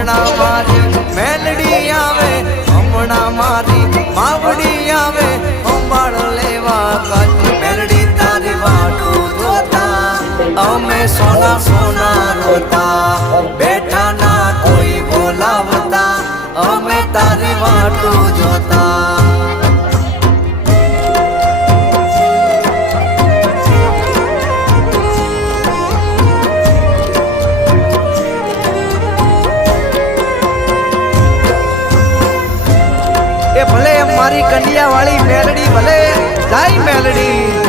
હમણાં મારી મેલડી આવે, હમણાં મારી માવડી આવે, સંભાળ લેવા કાચ મેલડી તારી વાટું જોતા અમે સોના સોના રોતા, બેઠા ના કોઈ બોલાવતા અમે તારી વાટું જોતા. ભલે મારી કંડિયા વાળી મેલડી ભલે જાય મેલડી.